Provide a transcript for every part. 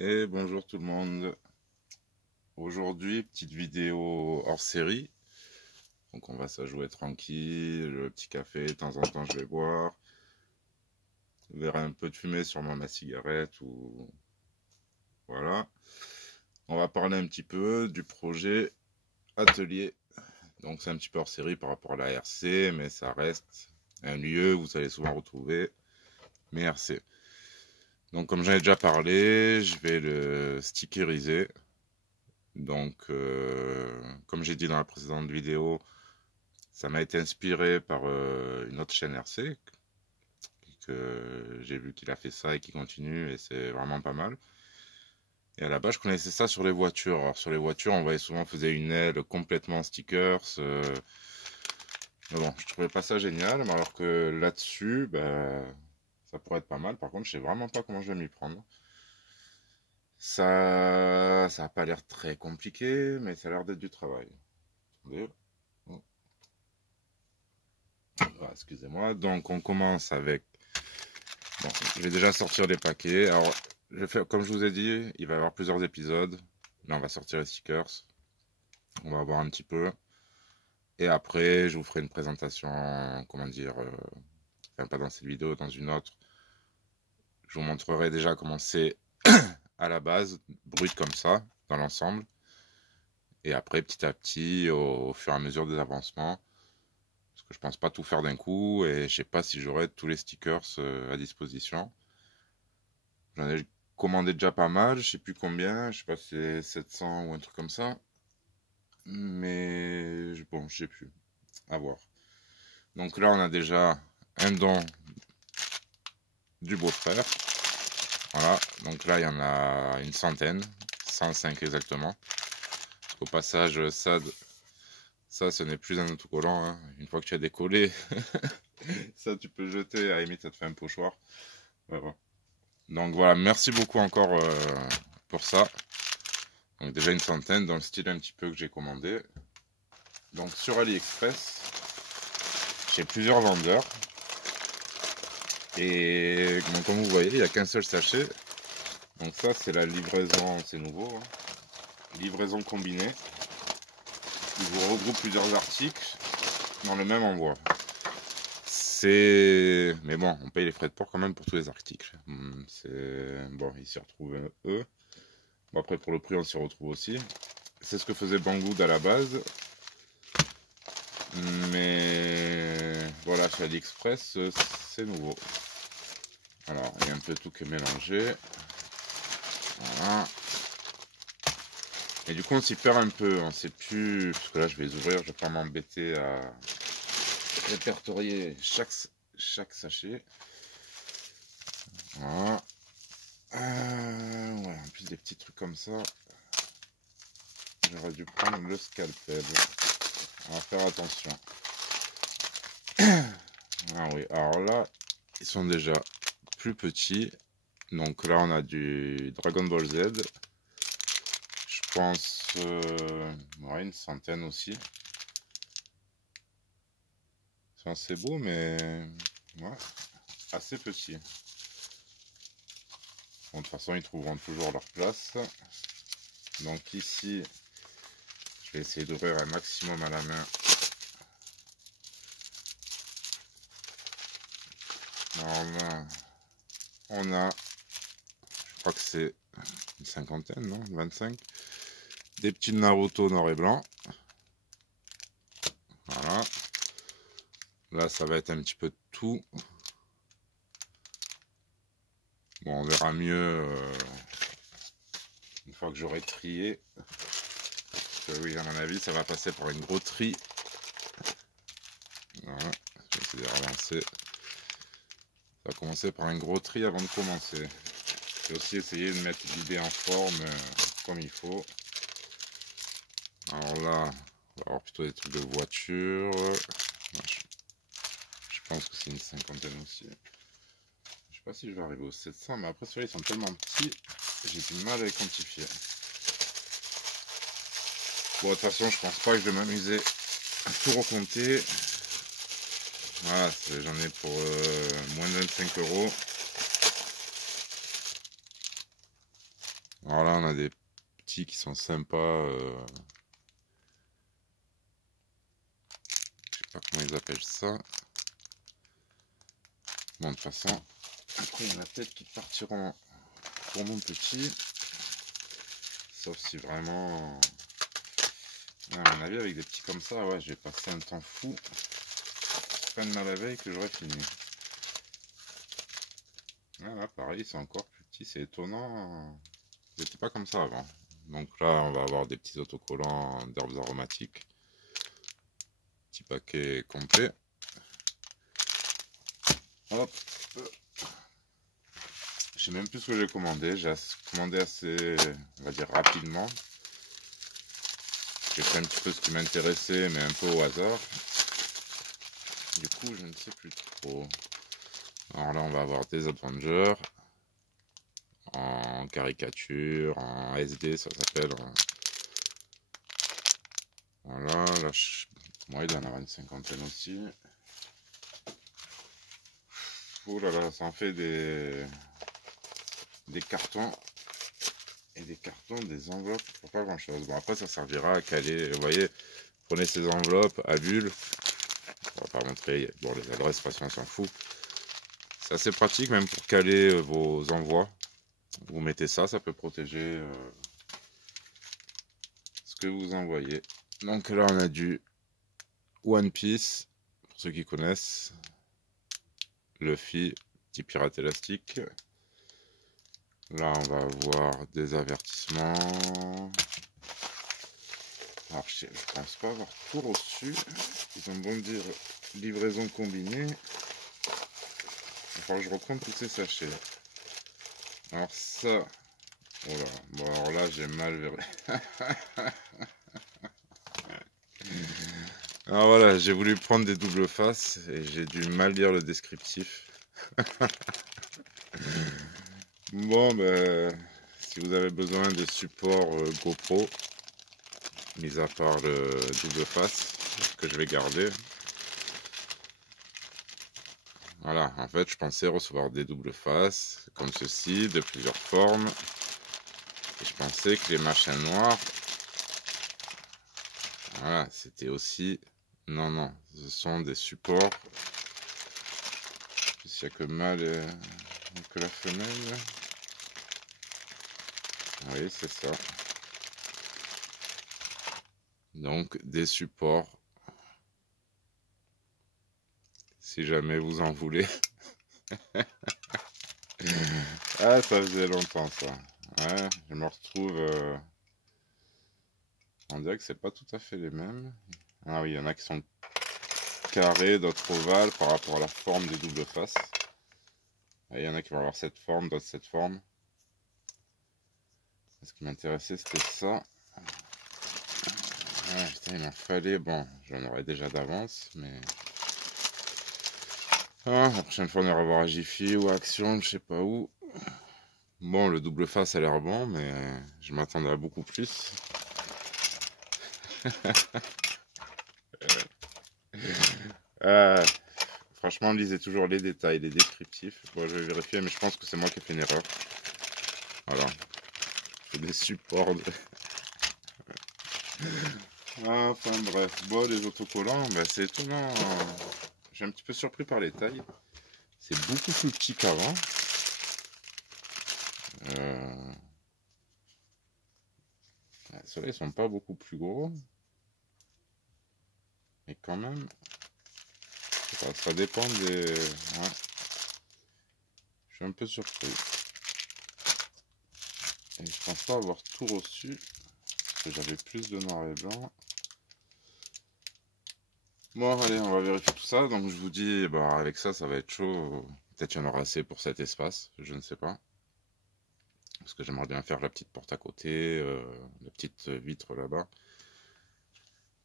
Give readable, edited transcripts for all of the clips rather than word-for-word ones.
Et bonjour tout le monde. Aujourd'hui, petite vidéo hors série. Donc on va se jouer tranquille, le petit café, de temps en temps je vais boire. Vous verrez un peu de fumée sur ma cigarette ou voilà. On va parler un petit peu du projet Atelier. Donc c'est un petit peu hors série par rapport à la RC, mais ça reste un lieu où vous allez souvent retrouver mes RC. Donc comme j'en ai déjà parlé, je vais le stickeriser. Donc, comme j'ai dit dans la précédente vidéo, ça m'a été inspiré par une autre chaîne RC, que j'ai vu qu'il a fait ça et qui continue, et c'est vraiment pas mal. Et à la base, je connaissais ça sur les voitures. Alors, sur les voitures, on voyait souvent faisait une aile complètement stickers. Mais bon, je trouvais pas ça génial, mais alors que là-dessus, bah, ça pourrait être pas mal. Par contre, je sais vraiment pas comment je vais m'y prendre. Ça a pas l'air très compliqué, mais ça a l'air d'être du travail. Attendez. Ah, excusez-moi. Donc, on commence avec. Bon, je vais déjà sortir les paquets. Alors, je vais faire, comme je vous ai dit, il va y avoir plusieurs épisodes. Là, on va sortir les stickers. On va voir un petit peu. Et après, je vous ferai une présentation, comment dire, enfin, pas dans cette vidéo, dans une autre. Je vous montrerai déjà comment c'est à la base, brut comme ça, dans l'ensemble. Et après, petit à petit, au fur et à mesure des avancements. Parce que je pense pas tout faire d'un coup et je sais pas si j'aurai tous les stickers à disposition. J'en ai commandé déjà pas mal, je sais plus combien, je sais pas si c'est 700 ou un truc comme ça. Mais bon, je sais plus. À voir. Donc là, on a déjà un don du beau-frère. Voilà. Donc là, il y en a une centaine. 105 exactement. Au passage, ça, ce n'est plus un autocollant, hein. Une fois que tu as décollé, ça, tu peux le jeter. À la limite, ça te fait un pochoir. Voilà. Donc voilà, merci beaucoup encore pour ça. Donc déjà une centaine dans le style un petit peu que j'ai commandé. Donc sur AliExpress, j'ai plusieurs vendeurs. Et bon, comme vous voyez, il n'y a qu'un seul sachet. Donc ça, c'est la livraison, c'est nouveau, hein. Livraison combinée. Ils vous regroupent plusieurs articles dans le même envoi. Mais bon, on paye les frais de port quand même pour tous les articles. Bon, ils s'y retrouvent eux. Bon, après, pour le prix, on s'y retrouve aussi. C'est ce que faisait Banggood à la base. Mais voilà, chez AliExpress, c'est nouveau. Alors, il y a un peu tout qui est mélangé. Voilà. Et du coup, on s'y perd un peu. On sait plus. Parce que là, je vais les ouvrir. Je vais pas m'embêter à répertorier chaque sachet. Voilà. Ouais, en plus des petits trucs comme ça. J'aurais dû prendre le scalpel. On va faire attention. Ah oui, alors là, ils sont déjà plus petits. Donc là, on a du Dragon Ball Z. Je pense, ouais, une centaine aussi. C'est assez beau, mais ouais, assez petit. Bon, de toute façon, ils trouveront toujours leur place. Donc ici, je vais essayer d'ouvrir un maximum à la main. Alors là, on a, je crois que c'est une cinquantaine, non? 25. Des petits Naruto noir et blanc. Voilà. Là, ça va être un petit peu de tout. Bon, on verra mieux une fois que j'aurai trié. Parce que oui, à mon avis, ça va passer par une grosse tri. Voilà. Je vais essayer de relancer. Ça va commencer par un gros tri avant de commencer. J'ai aussi essayé de mettre l'idée en forme comme il faut. Alors là, on va avoir plutôt des trucs de voiture. Je pense que c'est une cinquantaine aussi. Je sais pas si je vais arriver aux 700, mais après ceux-là ils sont tellement petits, j'ai du mal à les quantifier. Bon, de toute façon, je pense pas que je vais m'amuser à tout recompter. Voilà, j'en ai pour moins de 25 euros. Alors là, on a des petits qui sont sympas. Je sais pas comment ils appellent ça. Bon, de toute façon, après, il y en a peut-être qui partiront pour mon petit. Sauf si vraiment... À mon avis, avec des petits comme ça, ouais, je vais passer un temps fou. C'est pas de la veille que j'aurais fini. Là, pareil, c'est encore plus petit, c'est étonnant. C'était pas comme ça avant. Donc là, on va avoir des petits autocollants d'herbes aromatiques. Petit paquet complet. Hop. Je sais même plus ce que j'ai commandé. J'ai commandé assez, on va dire, rapidement. J'ai fait un petit peu ce qui m'intéressait, mais un peu au hasard. Du coup, je ne sais plus trop. Alors là, on va avoir des Avengers. En caricature, en SD, ça s'appelle. Voilà, là, moi, il doit en avoir une cinquantaine aussi. Oh là là, ça en fait des cartons. Et des cartons, des enveloppes, pour pas grand chose. Bon, après, ça servira à caler. Vous voyez, prenez ces enveloppes à bulles. On va pas montrer. Bon, les adresses, de toute façon, on s'en fout. C'est assez pratique, même pour caler vos envois. Vous mettez ça, ça peut protéger ce que vous envoyez. Donc là, on a du One Piece, pour ceux qui connaissent. Luffy, petit pirate élastique. Là, on va avoir des avertissements. Alors, je pense pas avoir tout reçu. Ils ont bon dire livraison combinée. Enfin, je recompte tous ces sachets. Alors ça... Oh là, bon alors là, j'ai mal verré. Alors voilà, j'ai voulu prendre des doubles faces et j'ai dû mal lire le descriptif. Bon, ben, si vous avez besoin de support GoPro, mis à part le double face que je vais garder. Voilà, en fait, je pensais recevoir des doubles faces comme ceci, de plusieurs formes. Et je pensais que les machins noirs, voilà, c'était aussi... Non, non, ce sont des supports. S'il n'y a que mâle et que la femelle. Oui, c'est ça. Donc, des supports. Si jamais vous en voulez. Ah, ça faisait longtemps, ça. Ouais, je me retrouve... On dirait que c'est pas tout à fait les mêmes. Ah oui, il y en a qui sont carrés, d'autres ovales par rapport à la forme des doubles faces. Il y en a qui vont avoir cette forme, d'autres cette forme. Ce qui m'intéressait, c'était ça. Ah, putain, il m'en fallait. Bon, j'en aurais déjà d'avance, mais... Ah, la prochaine fois, on ira voir à Jiffy ou à Action, je sais pas où. Bon, le double face a l'air bon, mais je m'attendais à beaucoup plus. Ah, franchement, lisez toujours les détails, les descriptifs. Bon, je vais vérifier, mais je pense que c'est moi qui ai fait une erreur. Voilà. C'est des supports de... Enfin bref, bon, les autocollants, bah, c'est étonnant. Je suis un petit peu surpris par les tailles. C'est beaucoup plus petit qu'avant. Ceux-là, ils sont pas beaucoup plus gros. Mais quand même, ça dépend des... Ouais. Je suis un peu surpris. Et je pense pas avoir tout reçu. Parce que j'avais plus de noir et blanc. Bon, allez, on va vérifier tout ça. Donc, je vous dis, bah, avec ça, ça va être chaud. Peut-être qu'il y en aura assez pour cet espace. Je ne sais pas. Parce que j'aimerais bien faire la petite porte à côté. La petite vitre là-bas.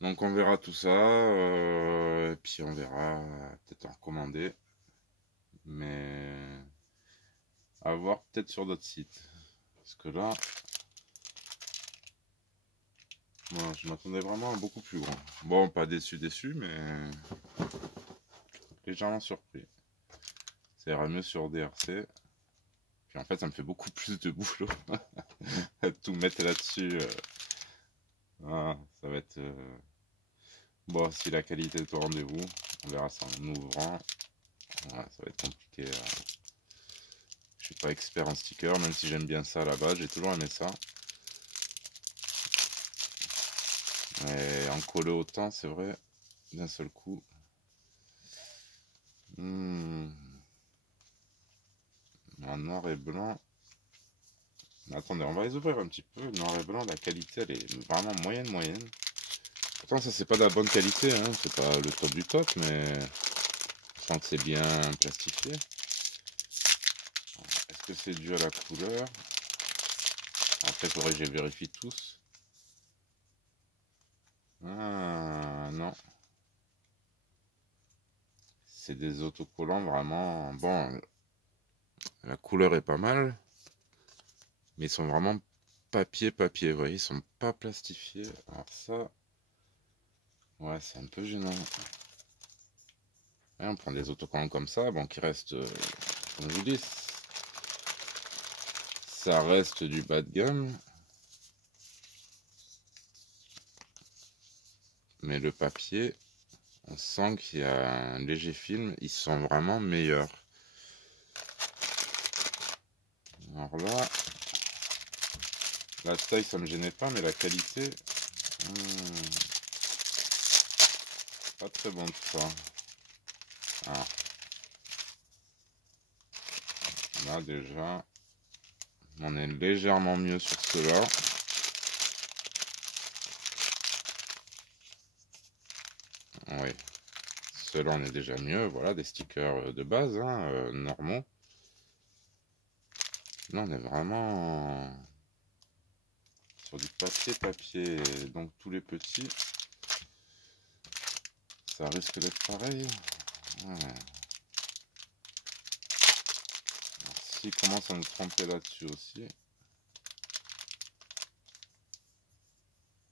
Donc, on verra tout ça. Et puis, on verra peut-être en commander. Mais... à voir peut-être sur d'autres sites. Parce que là... Voilà, je m'attendais vraiment à beaucoup plus grand. Bon, pas déçu, mais légèrement surpris. Ça ira mieux sur DRC. Puis en fait, ça me fait beaucoup plus de boulot. mettez là-dessus. Ah, ça va être... Bon, si la qualité est au rendez-vous, on verra ça en ouvrant. Voilà, ça va être compliqué. Je suis pas expert en sticker, même si j'aime bien ça à la base, j'ai toujours aimé ça. Et en coller autant, c'est vrai, d'un seul coup. En noir et blanc. Attendez, on va les ouvrir un petit peu. Noir et blanc, la qualité, elle est vraiment moyenne. Pourtant, ça, c'est pas de la bonne qualité, hein. C'est pas le top du top, mais je sens que c'est bien plastifié. Est-ce que c'est dû à la couleur? Après, il faudrait que je les vérifie tous. Ah, non. C'est des autocollants vraiment... Bon, la couleur est pas mal. Mais ils sont vraiment papier. Vous voyez, ils sont pas plastifiés. Alors ça... Ouais, c'est un peu gênant. Et on prend des autocollants comme ça, bon, qui restent... comme je vous dis, ça reste du bas de gamme. Mais le papier, on sent qu'il y a un léger film. Ils sont vraiment meilleurs. Alors là, la taille, ça me gênait pas, mais la qualité, pas très bon tout ça. Ah. Là déjà, on est légèrement mieux sur ceux-là. Oui, ceux-là on est déjà mieux. Voilà, des stickers de base, hein, normaux. Là on est vraiment sur du papier. Donc tous les petits, ça risque d'être pareil. Ouais. S'ils commencent à nous tromper là-dessus aussi.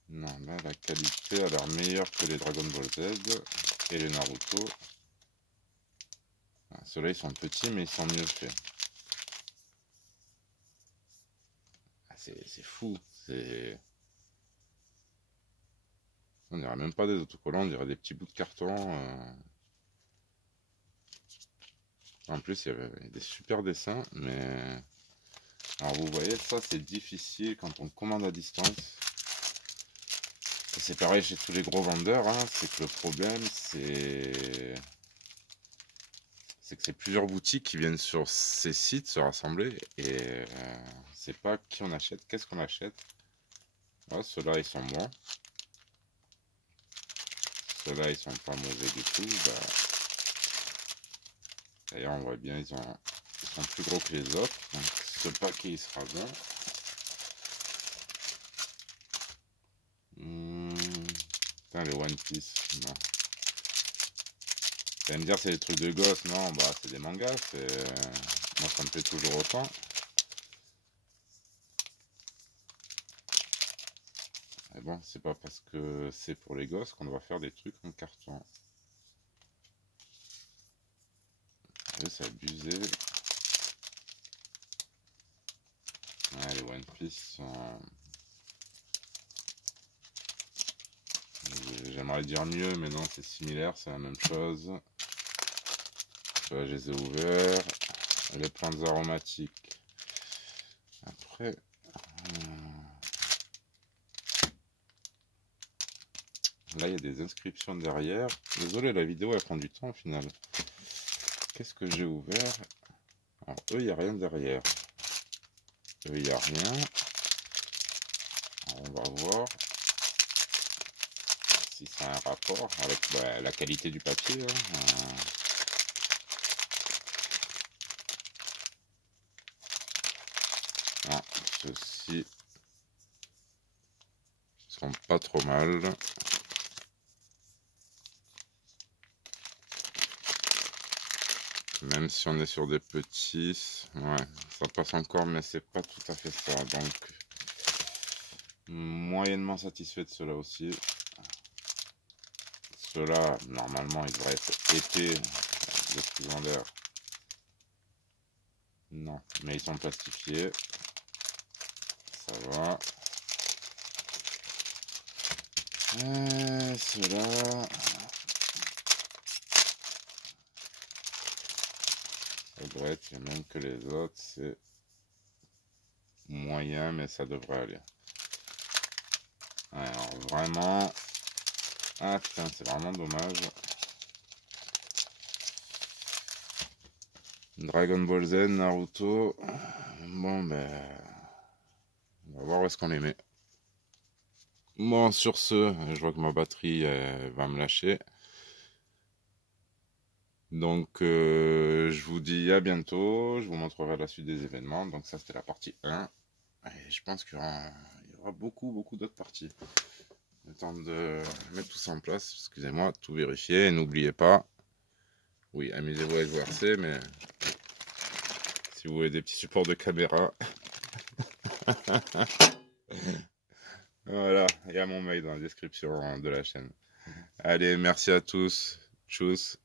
Non, là la qualité a l'air meilleure que les Dragon Ball Z et les Naruto. Ah, ceux-là ils sont petits mais ils sont mieux faits. Ah, c'est fou. On dirait même pas des autocollants, on dirait des petits bouts de carton. En plus, il y avait des super dessins, mais... Alors vous voyez, ça c'est difficile quand on commande à distance. C'est pareil chez tous les gros vendeurs, hein. C'est que le problème, c'est que c'est plusieurs boutiques qui viennent sur ces sites se rassembler et c'est pas qui on achète, qu'est-ce qu'on achète. Ah, ceux-là ils sont bons. Ceux-là ils sont pas mauvais du tout. Bah... D'ailleurs on voit bien ils sont plus gros que les autres. Donc ce paquet il sera bon. Putain les One Piece. Non. Vous allez me dire c'est des trucs de gosse, non, bah c'est des mangas, moi ça me plaît toujours autant. Mais bon, c'est pas parce que c'est pour les gosses qu'on doit faire des trucs en carton. C'est abusé. Ouais, les One Piece sont... J'aimerais dire mieux, mais non, c'est similaire, c'est la même chose. Là, je les ai ouverts. Les plantes aromatiques. Après... Là, il y a des inscriptions derrière. Désolé, la vidéo, elle prend du temps au final. Qu'est-ce que j'ai ouvert? Alors, eux, il n'y a rien derrière. Eux, il n'y a rien. Alors, on va voir si ça a un rapport avec la qualité du papier. Hein. Ah, ceux-ci sont pas trop mal. Même si on est sur des petits, ouais, ça passe encore, mais c'est pas tout à fait ça. Donc, moyennement satisfait de ceux-là aussi. Ceux-là, normalement, ils devraient être épais de ce qu'ils ont l'air. Non, mais ils sont plastifiés. Ça va. Cela... Ça doit être le même que les autres, c'est moyen, mais ça devrait aller. Ouais, alors vraiment... Ah putain, c'est vraiment dommage. Dragon Ball Z, Naruto... Bon, ben... On va voir où est-ce qu'on les met. Bon, sur ce, je vois que ma batterie va me lâcher. Donc, je vous dis à bientôt. Je vous montrerai la suite des événements. Donc, ça, c'était la partie 1. Et je pense qu'il y aura beaucoup d'autres parties. Le temps de mettre tout ça en place. Excusez-moi, tout vérifier. Et n'oubliez pas, oui, amusez-vous avec VRC, mais si vous voulez des petits supports de caméra, voilà, il y a mon mail dans la description de la chaîne. Allez, merci à tous. Tchuss.